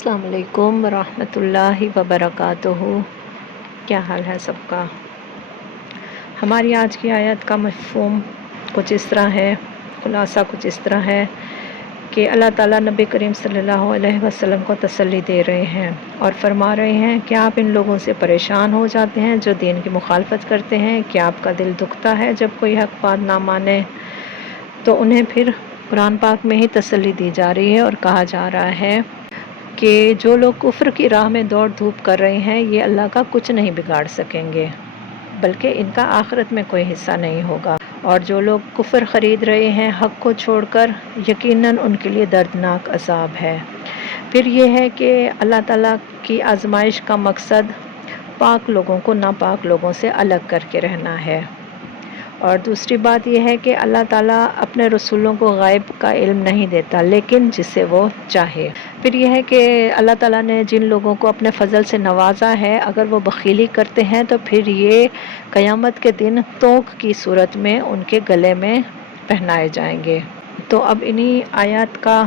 السلام علیکم ورحمۃ اللہ وبرکاتہ۔ کیا حال ہے سب کا؟ ہماری آج کی آیت کا مفہوم کچھ اس طرح ہے، خلاصہ کچھ اس طرح ہے کہ اللہ تعالیٰ نبی کریم صلی اللہ علیہ وسلم کو تسلی دے رہے ہیں اور فرما رہے ہیں کہ آپ ان لوگوں سے پریشان ہو جاتے ہیں جو دین کی مخالفت کرتے ہیں، کہ آپ کا دل دکھتا ہے جب کوئی حق بات نہ مانے، تو انہیں پھر قرآن پاک میں ہی تسلی دی جا رہی ہے اور کہا جا رہا ہے کہ جو لوگ کفر کی راہ میں دوڑ دھوپ کر رہے ہیں یہ اللہ کا کچھ نہیں بگاڑ سکیں گے، بلکہ ان کا آخرت میں کوئی حصہ نہیں ہوگا، اور جو لوگ کفر خرید رہے ہیں حق کو چھوڑ کر، یقیناً ان کے لیے دردناک عذاب ہے۔ پھر یہ ہے کہ اللہ تعالیٰ کی آزمائش کا مقصد پاک لوگوں کو ناپاک لوگوں سے الگ کر کے رہنا ہے، اور دوسری بات یہ ہے کہ اللہ تعالیٰ اپنے رسولوں کو غیب کا علم نہیں دیتا لیکن جسے وہ چاہے۔ پھر یہ ہے کہ اللہ تعالیٰ نے جن لوگوں کو اپنے فضل سے نوازا ہے اگر وہ بخیلی کرتے ہیں تو پھر یہ قیامت کے دن توق کی صورت میں ان کے گلے میں پہنائے جائیں گے۔ تو اب انہی آیات کا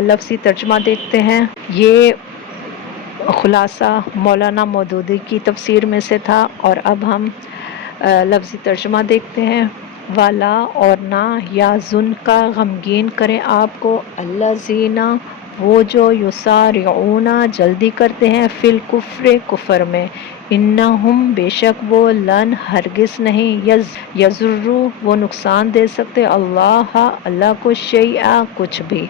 لفظی ترجمہ دیکھتے ہیں۔ یہ خلاصہ مولانا مودودی کی تفسیر میں سے تھا، اور اب ہم لفظی ترجمہ دیکھتے ہیں۔ والا اور نہ یا ظن کا غمگین کریں آپ کو، الذین وہ جو یسارعون جلدی کرتے ہیں، فی الکفر کفر میں، انہم بے شک وہ، لن ہرگز نہیں، یضروا وہ نقصان دے سکتے، اللہ کو شیئا کچھ بھی،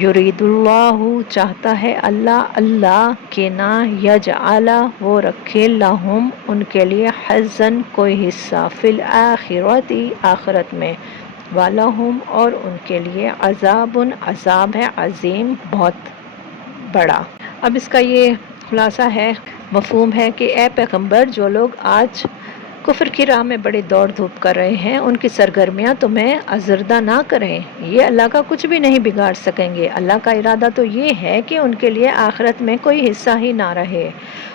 یرید اللہ چاہتا ہے اللہ کے نہ، یجعل وہ رکھے، لہم ان کے لیے، حظً کوئی حصہ، فی الآخرۃ آخرت میں، وَلَهُمْ اور ان کے لیے، عذاب عذاب ہے، عظیم بہت بڑا۔ اب اس کا یہ خلاصہ ہے، مفہوم ہے کہ اے پیغمبر، جو لوگ آج کفر کی راہ میں بڑی دوڑ دھوپ کر رہے ہیں ان کی سرگرمیاں تمہیں آزردہ نہ کریں، یہ اللہ کا کچھ بھی نہیں بگاڑ سکیں گے۔ اللہ کا ارادہ تو یہ ہے کہ ان کے لیے آخرت میں کوئی حصہ ہی نہ رہے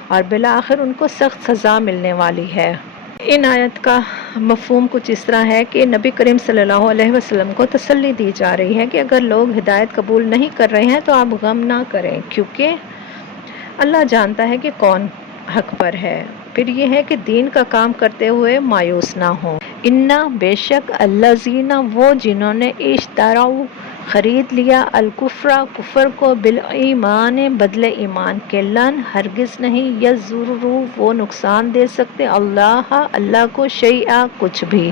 اور بالآخر ان کو سخت سزا ملنے والی ہے۔ ان آیت کا مفہوم کچھ اس طرح ہے کہ نبی کریم صلی اللہ علیہ وسلم کو تسلی دی جا رہی ہے کہ اگر لوگ ہدایت قبول نہیں کر رہے ہیں تو آپ غم نہ کریں، کیونکہ اللہ جانتا ہے کہ کون حق پر ہے۔ پھر یہ ہے کہ دین کا کام کرتے ہوئے مایوس نہ ہوں۔ انا بے شک، الذین وہ جنہوں نے، اشتروا خرید لیا، الکفر کفر کو، بالایمان بدلے ایمان کے، لن ہرگز نہیں، یضروا وہ نقصان دے سکتے، اللہ کو شیئا کچھ بھی،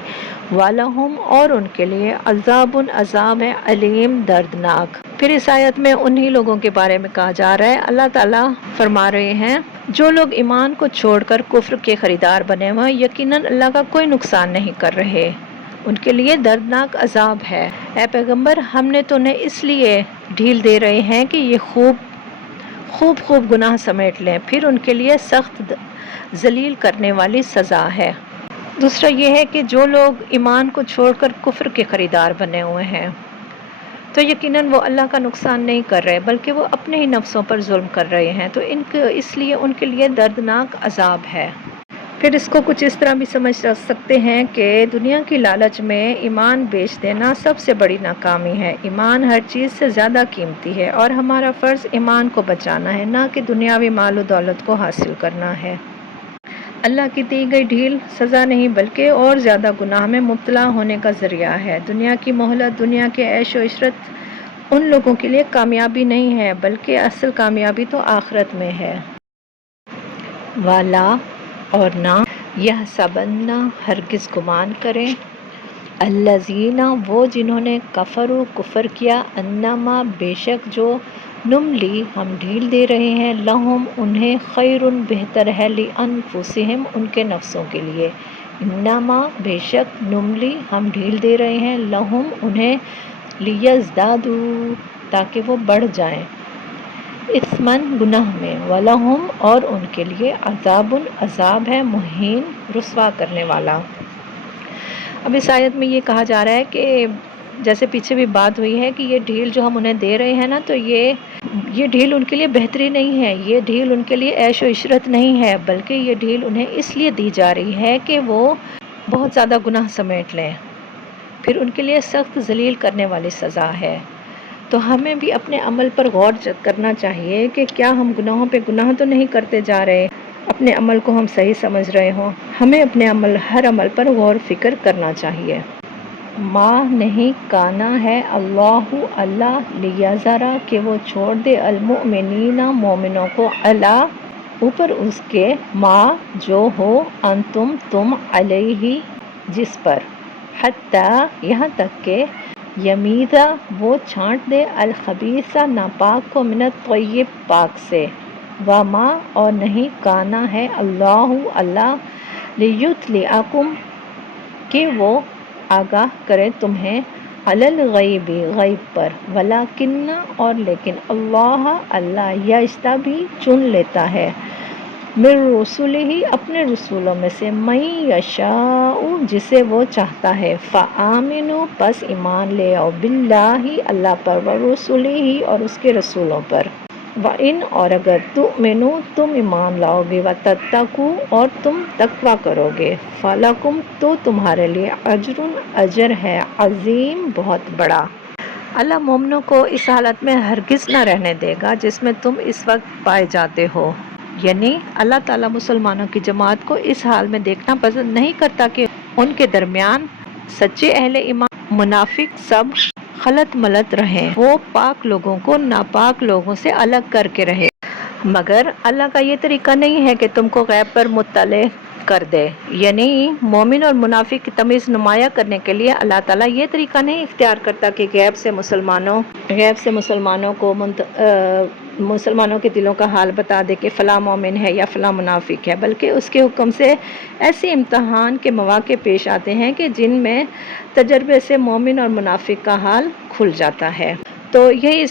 وَلَهُمْ اور ان کے لیے، عذاب عذاب ہے، علیم دردناک۔ پھر اس آیت میں انہی لوگوں کے بارے میں کہا جا رہا ہے، اللہ تعالیٰ فرما رہے ہیں جو لوگ ایمان کو چھوڑ کر کفر کے خریدار بنے ہوئے ہیں یقیناً اللہ کا کوئی نقصان نہیں کر رہے، ان کے لیے دردناک عذاب ہے۔ اے پیغمبر، ہم نے تو انہیں اس لیے ڈھیل دے رہے ہیں کہ یہ خوب گناہ سمیٹ لیں، پھر ان کے لیے سخت ذلیل کرنے والی سزا ہے۔ دوسرا یہ ہے کہ جو لوگ ایمان کو چھوڑ کر کفر کے خریدار بنے ہوئے ہیں تو یقیناً وہ اللہ کا نقصان نہیں کر رہے بلکہ وہ اپنے ہی نفسوں پر ظلم کر رہے ہیں، تو اس لیے ان کے لیے دردناک عذاب ہے۔ پھر اس کو کچھ اس طرح بھی سمجھ سکتے ہیں کہ دنیا کی لالچ میں ایمان بیچ دینا سب سے بڑی ناکامی ہے، ایمان ہر چیز سے زیادہ قیمتی ہے، اور ہمارا فرض ایمان کو بچانا ہے، نہ کہ دنیاوی مال و دولت کو حاصل کرنا ہے۔ اللہ کی دی گئی ڈھیل سزا نہیں بلکہ اور زیادہ گناہ میں مبتلا ہونے کا ذریعہ ہے۔ دنیا کی مہلت، دنیا کے عیش و عشرت ان لوگوں کے لیے کامیابی نہیں ہے بلکہ اصل کامیابی تو آخرت میں ہے۔ والا اور نہ، یحسبن ہرگز گمان کریں، الذین وہ جنہوں نے، کفروا کفر کیا، انما بے شک جو، نملی ہم ڈھیل دے رہے ہیں، لہم انہیں، خیر بہتر ہے، لانفسہم ان کے نفسوں کے لیے، انما بے شک، نملی ہم ڈھیل دے رہے ہیں، لہم انہیں، لیزدادوا تاکہ وہ بڑھ جائیں، اثماً گناہ میں، ولہم اور ان کے لیے، عذاب عذاب ہے، مہین رسوا کرنے والا۔ اب اس آیت میں یہ کہا جا رہا ہے کہ جیسے پیچھے بھی بات ہوئی ہے کہ یہ ڈھیل جو ہم انہیں دے رہے ہیں نا، تو یہ ڈھیل ان کے لیے بہتری نہیں ہے، یہ ڈھیل ان کے لیے عیش و عشرت نہیں ہے، بلکہ یہ ڈھیل انہیں اس لیے دی جا رہی ہے کہ وہ بہت زیادہ گناہ سمیٹ لیں، پھر ان کے لیے سخت ذلیل کرنے والی سزا ہے۔ تو ہمیں بھی اپنے عمل پر غور کرنا چاہیے کہ کیا ہم گناہوں پہ گناہ تو نہیں کرتے جا رہے، اپنے عمل کو ہم صحیح سمجھ رہے ہوں۔ ہمیں اپنے ہر عمل پر غور فکر کرنا چاہیے۔ ماں نہیں کانا ہے اللہ لیذرا کہ وہ چھوڑ دے المؤمنین مومنوں کو علی اوپر اس کے ماں جو ہو انتم تم علیہ جس پر حتی یہاں تک کہ یمیزا وہ چھانٹ دے الخبیث ناپاک کو من الطیب پاک سے، وما اور نہیں کانا ہے اللہ لیطلعکم کہ وہ آگاہ کرے تمہیں علی الغیب غیب پر، ولیکن اور لیکن اللہ یجتبی چن لیتا ہے من رسلہ اپنے رسولوں میں سے من یشاء جسے وہ چاہتا ہے، فآمنوا پس ایمان لے آؤ باللہ اللہ پر، ورسلہ اور اس کے رسولوں پر، وَإِنْ اور اگر تؤمنوا تم ایمان لاؤ گے، وَتَتَّقُوا اور تم تقوی کرو گے، فَلَكُمْ تو تمہارے لیے اجر ہے عظیم بہت بڑا۔ اللہ مومنوں کو اس حالت میں ہرگز نہ رہنے دے گا جس میں تم اس وقت پائے جاتے ہو، یعنی اللہ تعالیٰ مسلمانوں کی جماعت کو اس حال میں دیکھنا پسند نہیں کرتا کہ ان کے درمیان سچے اہل ایمان منافق سب خلط ملط رہیں، وہ پاک لوگوں کو ناپاک لوگوں سے الگ کر کے رہے۔ مگر اللہ کا یہ طریقہ نہیں ہے کہ تم کو غیب پر مطلع کر دے، یعنی مومن اور منافق کی تمیز نمایاں کرنے کے لیے اللہ تعالیٰ یہ طریقہ نہیں اختیار کرتا کہ غیب سے مسلمانوں کو مسلمانوں کے دلوں کا حال بتا دے کہ فلاں مومن ہے یا فلاں منافق ہے، بلکہ اس کے حکم سے ایسے امتحان کے مواقع پیش آتے ہیں کہ جن میں تجربے سے مومن اور منافق کا حال کھل جاتا ہے۔ تو یہی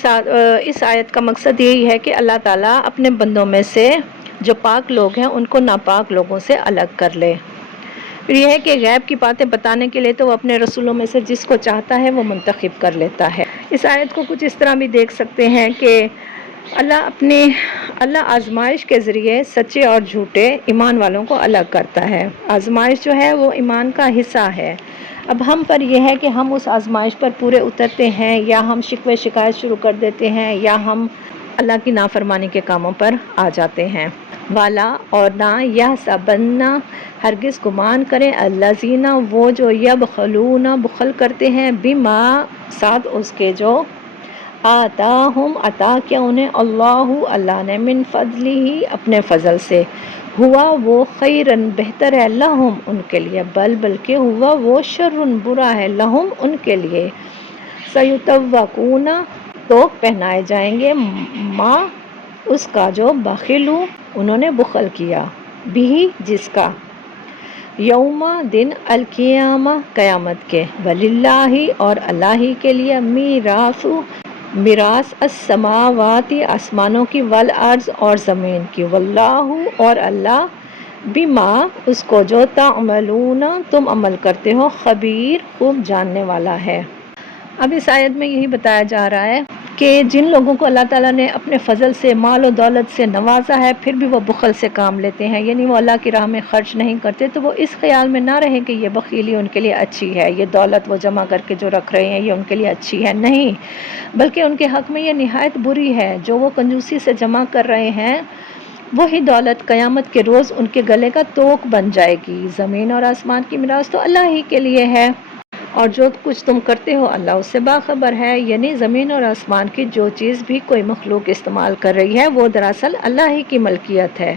اس آیت کا مقصد یہی ہے کہ اللہ تعالیٰ اپنے بندوں میں سے جو پاک لوگ ہیں ان کو ناپاک لوگوں سے الگ کر لے۔ پھر یہ ہے کہ غیب کی باتیں بتانے کے لیے تو وہ اپنے رسولوں میں سے جس کو چاہتا ہے وہ منتخب کر لیتا ہے۔ اس آیت کو کچھ اس طرح بھی دیکھ سکتے ہیں کہ اللہ آزمائش کے ذریعے سچے اور جھوٹے ایمان والوں کو الگ کرتا ہے۔ آزمائش جو ہے وہ ایمان کا حصہ ہے۔ اب ہم پر یہ ہے کہ ہم اس آزمائش پر پورے اترتے ہیں یا ہم شکوے شکایت شروع کر دیتے ہیں یا ہم اللہ کی نافرمانی کے کاموں پر آ جاتے ہیں۔ والا اور نہ یحسبن ہرگز گمان کریں الذین وہ جو یبخلون بخل کرتے ہیں بما ساتھ اس کے جو آتاہم عطا کیا انہیں اللہ نے من فضلہ اپنے فضل سے، ہوا وہ خیرن بہتر ہے لہم ان کے لیے، بلکہ ہوا وہ شرن برا ہے لہم ان کے لیے، سیطوقون تو پہنائے جائیں گے ما اس کا جو بخلو انہوں نے بخل کیا، بھی جس کا، یوم دن القیامہ قیامت کے، وللہ اور اللہ ہی کے لیے میراث السماوات آسمانوں کی والارض اور زمین کی، واللہ اور اللہ بما اس کو جو تعملون تم عمل کرتے ہو خبیر خوب جاننے والا ہے۔ اب اس آیت میں یہی بتایا جا رہا ہے کہ جن لوگوں کو اللہ تعالیٰ نے اپنے فضل سے مال و دولت سے نوازا ہے پھر بھی وہ بخل سے کام لیتے ہیں، یعنی وہ اللہ کی راہ میں خرچ نہیں کرتے، تو وہ اس خیال میں نہ رہیں کہ یہ بخیلی ان کے لیے اچھی ہے، یہ دولت وہ جمع کر کے جو رکھ رہے ہیں یہ ان کے لیے اچھی ہے، نہیں، بلکہ ان کے حق میں یہ نہایت بری ہے۔ جو وہ کنجوسی سے جمع کر رہے ہیں وہی دولت قیامت کے روز ان کے گلے کا توق بن جائے گی۔ زمین اور آسمان کی میراث تو اللہ ہی کے لیے ہے، اور جو کچھ تم کرتے ہو اللہ اس سے باخبر ہے، یعنی زمین اور آسمان کی جو چیز بھی کوئی مخلوق استعمال کر رہی ہے وہ دراصل اللہ ہی کی ملکیت ہے،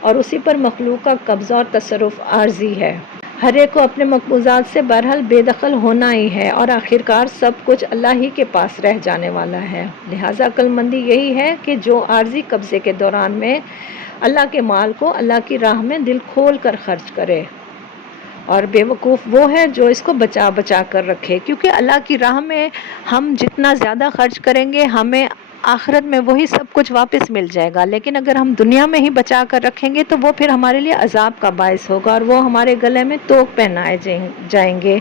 اور اسی پر مخلوق کا قبضہ اور تصرف عارضی ہے۔ ہر ایک کو اپنے مقبوضات سے بہرحال بے دخل ہونا ہی ہے، اور آخرکار سب کچھ اللہ ہی کے پاس رہ جانے والا ہے۔ لہٰذا عقل مندی یہی ہے کہ جو عارضی قبضے کے دوران میں اللہ کے مال کو اللہ کی راہ میں دل کھول کر خرچ کرے، اور بے وقوف وہ ہے جو اس کو بچا بچا کر رکھے، کیونکہ اللہ کی راہ میں ہم جتنا زیادہ خرچ کریں گے ہمیں آخرت میں وہی سب کچھ واپس مل جائے گا، لیکن اگر ہم دنیا میں ہی بچا کر رکھیں گے تو وہ پھر ہمارے لیے عذاب کا باعث ہوگا اور وہ ہمارے گلے میں توق پہنائے جائیں گے۔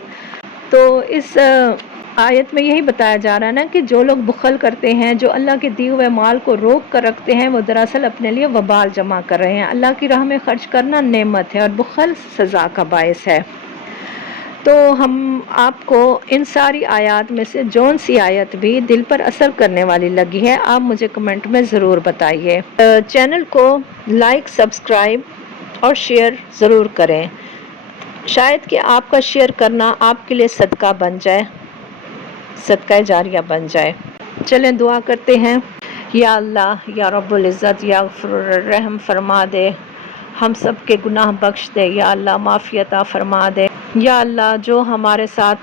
تو اس آیت میں یہی بتایا جا رہا ہے نا کہ جو لوگ بخل کرتے ہیں، جو اللہ کے دیے ہوئے مال کو روک کر رکھتے ہیں، وہ دراصل اپنے لیے وبال جمع کر رہے ہیں۔ اللہ کی راہ میں خرچ کرنا نعمت ہے اور بخل سزا کا باعث ہے۔ تو ہم آپ کو ان ساری آیات میں سے جون سی آیت بھی دل پر اثر کرنے والی لگی ہے آپ مجھے کمنٹ میں ضرور بتائیے۔ چینل کو لائک، سبسکرائب اور شیئر ضرور کریں، شاید کہ آپ کا شیئر کرنا آپ کے لیے صدقہ بن جائے، صدقہ جاریہ بن جائے۔ چلیں دعا کرتے ہیں۔ یا اللہ، یا رب العزت، یا غفور الرحم فرما دے، ہم سب کے گناہ بخش دے، یا اللہ معافی عطا فرما دے۔ یا اللہ، جو ہمارے ساتھ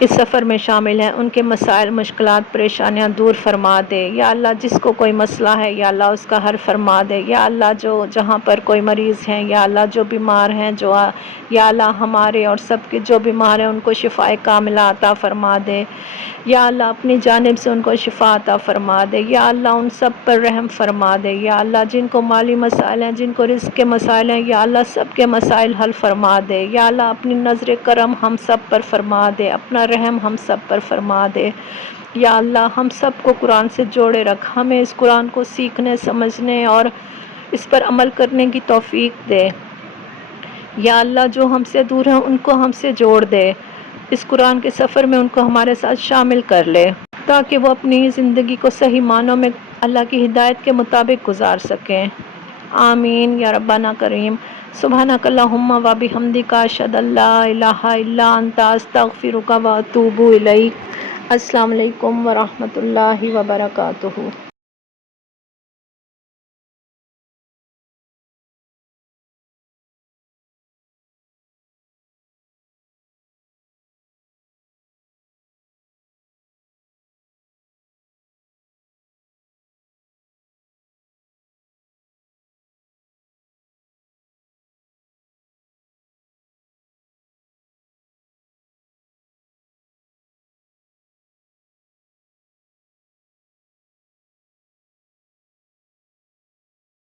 اس سفر میں شامل ہیں ان کے مسائل، مشکلات، پریشانیاں دور فرما دے۔ یا اللہ، جس کو کوئی مسئلہ ہے یا اللہ اس کا حل فرما دے۔ یا اللہ، جو جہاں پر کوئی مریض ہیں، یا اللہ جو بیمار ہیں، یا اللہ ہمارے اور سب کے جو بیمار ہیں ان کو شفائے کاملہ عطا فرما دے۔ یا اللہ اپنی جانب سے ان کو شفا عطا فرما دے۔ یا اللہ ان سب پر رحم فرما دے۔ یا اللہ جن کو مالی مسائل ہیں، جن کو رزق کے مسائل ہیں، یا اللہ سب کے مسائل حل فرما دے۔ یا اللہ اپنی نظر کرم ہم سب پر فرما دے، اپنا رحم ہم سب پر فرما دے۔ یا اللہ ہم سب کو قرآن سے جوڑے رکھ، ہمیں اس قرآن کو سیکھنے، سمجھنے اور اس پر عمل کرنے کی توفیق دے۔ یا اللہ جو ہم سے دور ہیں ان کو ہم سے جوڑ دے، اس قرآن کے سفر میں ان کو ہمارے ساتھ شامل کر لے، تاکہ وہ اپنی زندگی کو صحیح معنوں میں اللہ کی ہدایت کے مطابق گزار سکیں۔ آمین یا ربنا کریم۔ سبحانک اللہم و بحمدک، اشہد ان لا الہ الا انت، استغفرک و اتوب الیک۔ السلام علیکم ورحمۃ اللہ وبرکاتہ۔